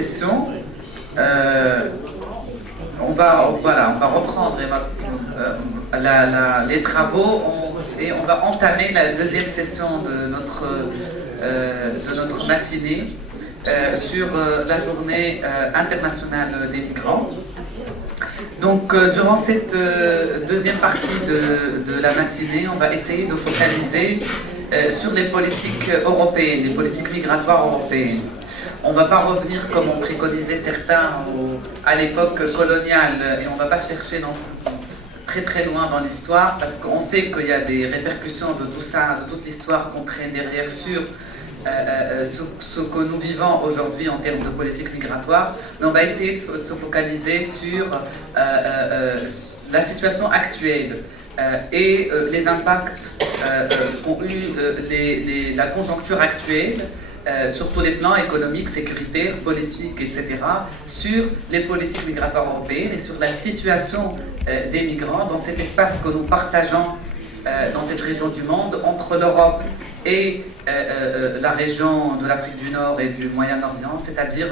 session. On va reprendre les travaux et on va entamer la deuxième session de notre matinée sur la journée internationale des migrants. Donc, durant cette deuxième partie de la matinée, on va essayer de focaliser sur les politiques européennes, les politiques migratoires européennes. On ne va pas revenir, comme ont préconisé certains, à l'époque coloniale, et on ne va pas chercher très très loin dans l'histoire, parce qu'on sait qu'il y a des répercussions de tout ça, de toute l'histoire qu'on traîne derrière sur ce que nous vivons aujourd'hui en termes de politique migratoire. Mais on va essayer de se focaliser sur la situation actuelle et les impacts qu'ont eu la conjoncture actuelle sur tous les plans économiques, sécuritaires, politiques, etc., sur les politiques migratoires européennes et sur la situation des migrants dans cet espace que nous partageons dans cette région du monde, entre l'Europe et la région de l'Afrique du Nord et du Moyen-Orient, c'est-à-dire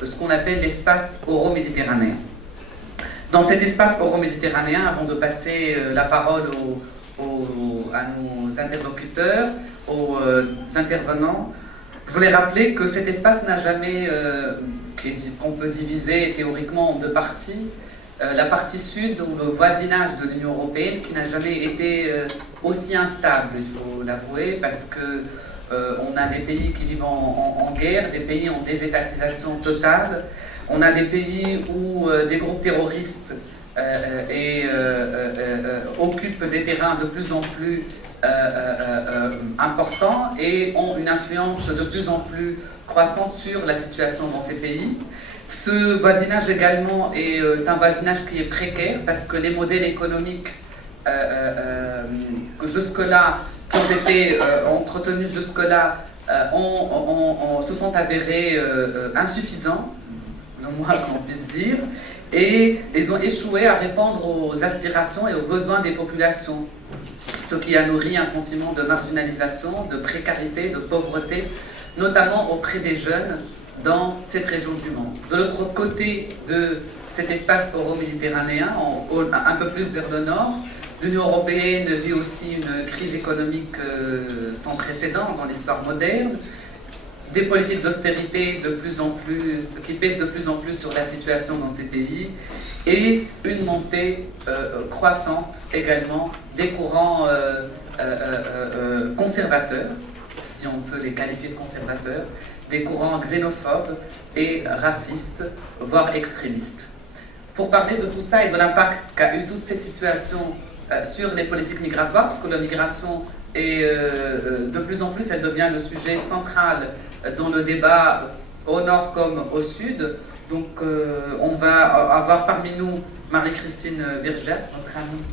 ce qu'on appelle l'espace euro-méditerranéen. Dans cet espace euro-méditerranéen, avant de passer la parole à nos interlocuteurs, aux intervenants, je voulais rappeler que cet espace n'a jamais, qu'on peut diviser théoriquement en deux parties, la partie sud, ou le voisinage de l'Union européenne, qui n'a jamais été aussi instable, il faut l'avouer, parce qu'on a des pays qui vivent en guerre, des pays en désétatisation totale, on a des pays où des groupes terroristes occupent des terrains de plus en plus importants et ont une influence de plus en plus croissante sur la situation dans ces pays. Ce voisinage également est un voisinage qui est précaire parce que les modèles économiques jusque-là, qui ont été entretenus jusque-là, se sont avérés insuffisants, le moins qu'on puisse dire, et ils ont échoué à répondre aux aspirations et aux besoins des populations, ce qui a nourri un sentiment de marginalisation, de précarité, de pauvreté, notamment auprès des jeunes dans cette région du monde. De l'autre côté de cet espace euro-méditerranéen, un peu plus vers le nord, l'Union européenne vit aussi une crise économique sans précédent dans l'histoire moderne, des politiques d'austérité qui pèsent de plus en plus sur la situation dans ces pays, et une montée croissante également des courants conservateurs, si on peut les qualifier de conservateurs, des courants xénophobes et racistes, voire extrémistes. Pour parler de tout ça et de l'impact qu'a eu toute cette situation sur les politiques migratoires, parce que la migration est de plus en plus, elle devient le sujet central dans le débat au nord comme au sud. Donc on va avoir parmi nous Marie-Christine Virgert, notre amie